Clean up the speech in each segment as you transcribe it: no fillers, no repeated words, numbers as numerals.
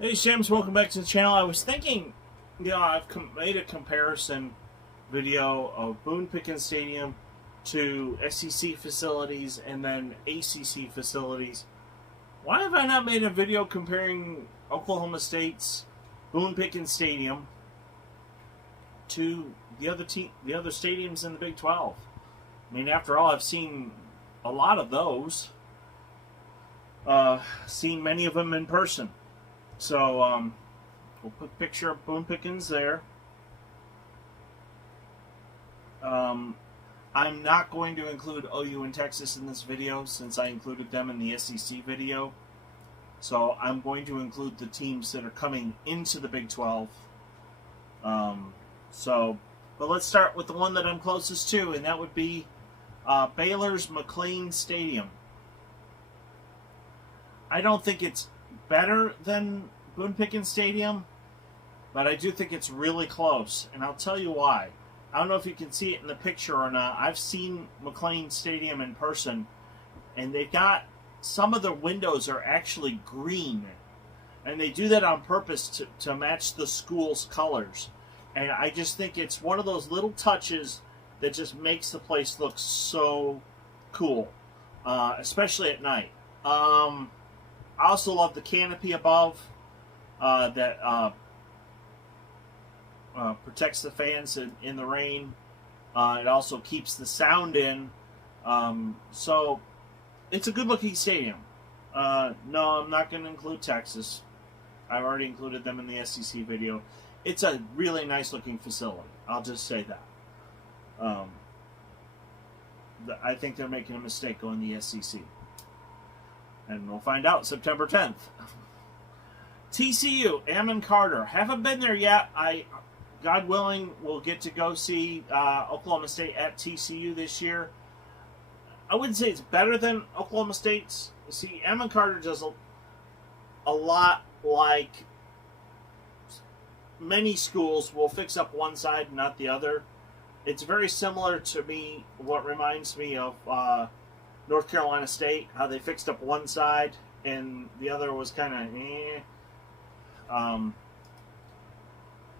Hey Shams, welcome back to the channel. I was thinking, I've made a comparison video of Boone Pickens Stadium to SEC facilities and then ACC facilities. Why have I not made a video comparing Oklahoma State's Boone Pickens Stadium to the other stadiums in the Big 12? I mean, after all, I've seen a lot of those. Seen many of them in person. So, we'll put a picture of Boone Pickens there. I'm not going to include OU and Texas in this video since I included them in the SEC video. So I'm going to include the teams that are coming into the Big 12. But let's start with the one that I'm closest to, and that would be Baylor's Mclean Stadium. I don't think it's better than Boone Pickens Stadium, but I do think it's really close, and I'll tell you why. I don't know if you can see it in the picture or not. I've seen Mclean Stadium in person, and they've got some of the windows are actually green, and they do that on purpose to match the school's colors. And I just think it's one of those little touches that just makes the place look so cool, especially at night. I also love the canopy above that protects the fans in the rain. It also keeps the sound in. So it's a good-looking stadium. No, I'm not going to include Texas. I've already included them in the SEC video. It's a really nice-looking facility. I'll just say that. I think they're making a mistake going the SEC. And we'll find out September 10th. TCU, Ammon Carter. Haven't been there yet. God willing, will get to go see Oklahoma State at TCU this year. I wouldn't say it's better than Oklahoma State's. See, Ammon Carter does a lot like many schools will fix up one side, not the other. It's very similar to me, what reminds me of North Carolina State, how they fixed up one side and the other was kind of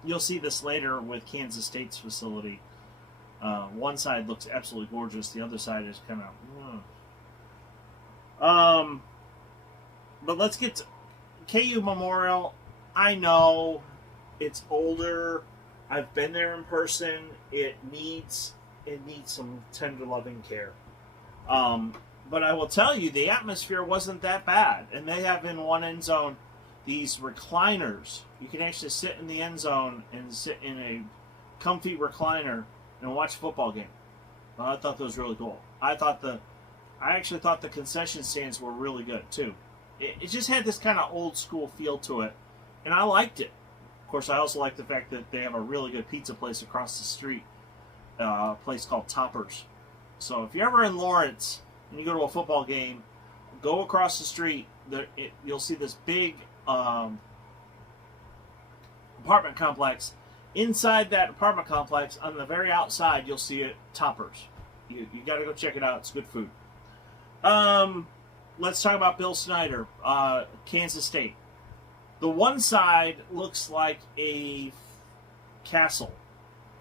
you'll see this later with Kansas State's facility. One side looks absolutely gorgeous, the other side is kind of but let's get to KU Memorial. I know it's older. I've been there in person. It needs some tender loving care. But I will tell you, the atmosphere wasn't that bad. And they have in one end zone these recliners. You can actually sit in the end zone and sit in a comfy recliner and watch a football game. Well, I thought that was really cool. I actually thought the concession stands were really good too. It just had this kind of old school feel to it, and I liked it. Of course, I also like the fact that they have a really good pizza place across the street, a place called Toppers. So if you're ever in Lawrence and you go to a football game, go across the street. You'll see this big apartment complex. Inside that apartment complex, on the very outside, you'll see it Toppers. You got to go check it out. It's good food. Let's talk about Bill Snyder, Kansas State. The one side looks like a castle.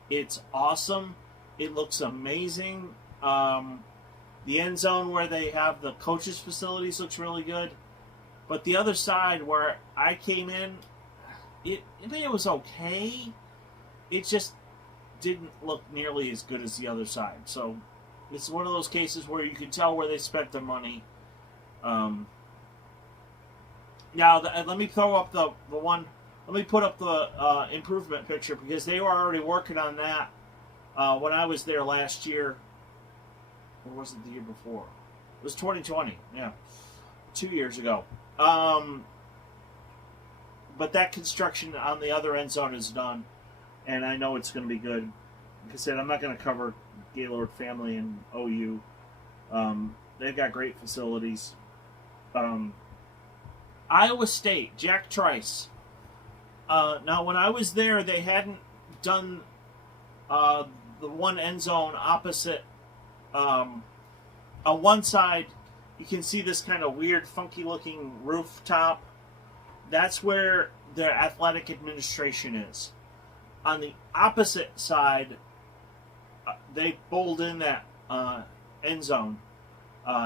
It's awesome. It looks amazing. The end zone where they have the coaches' facilities looks really good. But the other side where I came in, I think it was okay. It just didn't look nearly as good as the other side. So it's one of those cases where you can tell where they spent their money. Now, let me throw up the one. Let me put up the improvement picture because they were already working on that when I was there last year. Or was it the year before? It was 2020. Yeah, 2 years ago. But that construction on the other end zone is done, and I know it's going to be good. Like I said, I'm not going to cover Gaylord family and OU. They've got great facilities. Iowa State, Jack Trice. Now, when I was there, they hadn't done the one end zone opposite. On one side, you can see this kind of weird, funky-looking rooftop That's where their athletic administration is. On the opposite side, they bowled in that end zone.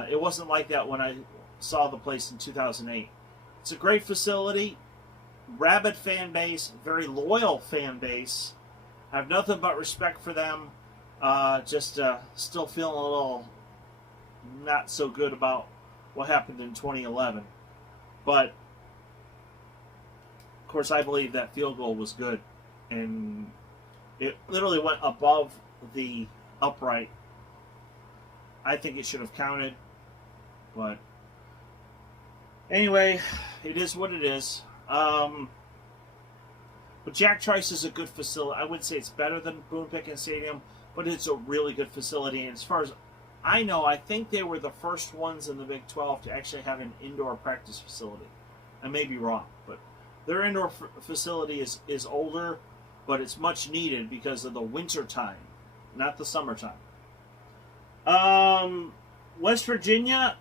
It wasn't like that when I saw the place in 2008. It's a great facility, rabid fan base, very loyal fan base. I have nothing but respect for them. Just still feeling a little not so good about what happened in 2011. But, of course, I believe that field goal was good. And it literally went above the upright. I think it should have counted. But, anyway, it is what it is. But Jack Trice is a good facility. I wouldn't say it's better than Boone Pickens Stadium, but it's a really good facility. And as far as I know, I think they were the first ones in the Big 12 to actually have an indoor practice facility. I may be wrong, but their indoor facility is older, but it's much needed because of the winter time, not the summertime. West Virginia,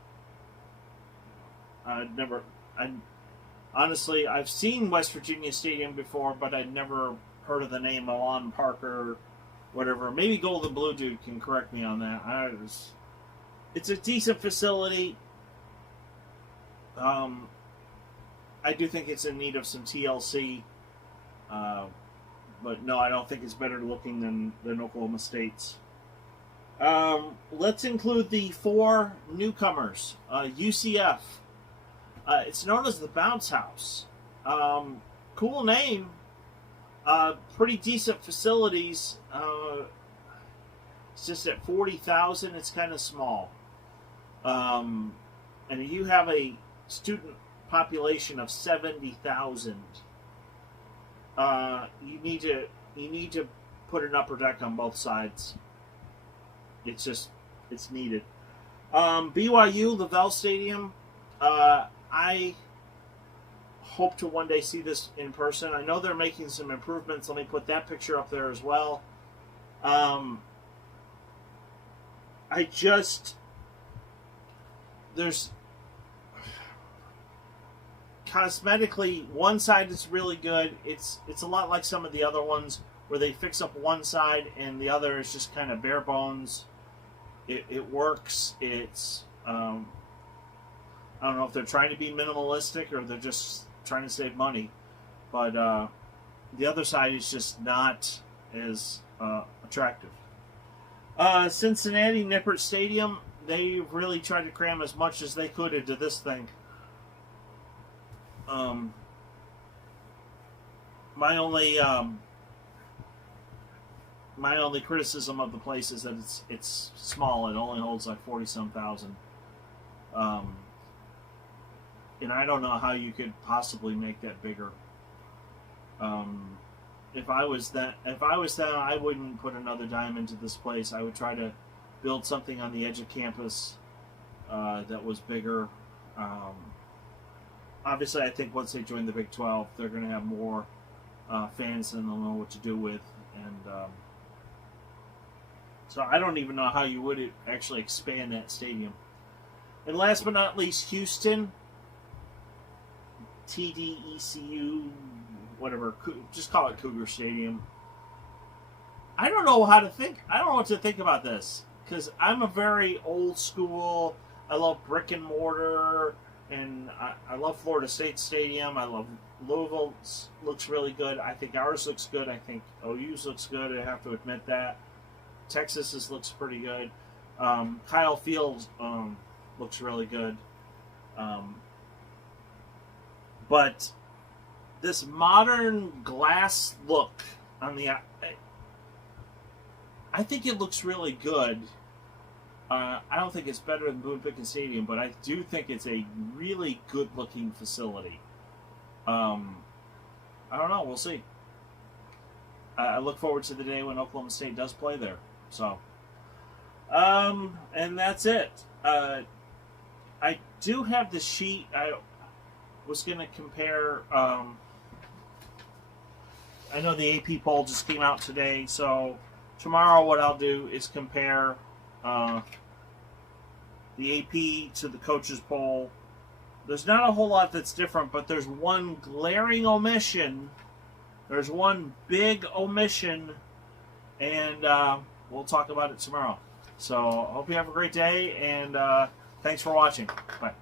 honestly, I've seen West Virginia Stadium before, but I'd never heard of the name Alon Parker, whatever. Maybe Golden Blue Dude can correct me on that. It's a decent facility. I do think it's in need of some TLC. But no, I don't think it's better looking than Oklahoma State's. Let's include the 4 newcomers. UCF. It's known as the Bounce House. Cool name. Pretty decent facilities. It's just at 40,000. It's kind of small. And you have a student population of 70,000. You need to put an upper deck on both sides. It's needed. BYU Lavelle Stadium. I hope to one day see this in person. I know they're making some improvements. Let me put that picture up there as well. There's cosmetically, one side is really good. It's a lot like some of the other ones where they fix up one side and the other is just kind of bare bones. It works. It's I don't know if they're trying to be minimalistic or they're just trying to save money, but the other side is just not as attractive. Cincinnati Nippert Stadium, they really tried to cram as much as they could into this thing. My only criticism of the place is that it's small. It only holds like 40-some thousand. And I don't know how you could possibly make that bigger. If I was them, I wouldn't put another dime into this place. I would try to build something on the edge of campus that was bigger. Obviously, I think once they join the Big 12, they're going to have more fans than they'll know what to do with. And so I don't even know how you would actually expand that stadium. And last but not least, Houston. TDECU, whatever, just call it Cougar Stadium. I don't know how to think. I don't know what to think about this because I'm a very old school. I love brick and mortar, and I love Florida State Stadium. I love Louisville's looks really good. I think ours looks good. I think OU's looks good. I have to admit that. Texas's looks pretty good. Kyle Field looks really good. But this modern glass look on the, I think it looks really good. I don't think it's better than Boone Pickens Stadium, but I do think it's a really good-looking facility. I don't know. We'll see. I look forward to the day when Oklahoma State does play there. So, and that's it. I do have the sheet. I was going to compare. I know the AP poll just came out today, so tomorrow what I'll do is compare the AP to the coaches poll There's not a whole lot that's different, but there's one glaring omission. There's one big omission, and we'll talk about it tomorrow. So I hope you have a great day, and thanks for watching. Bye.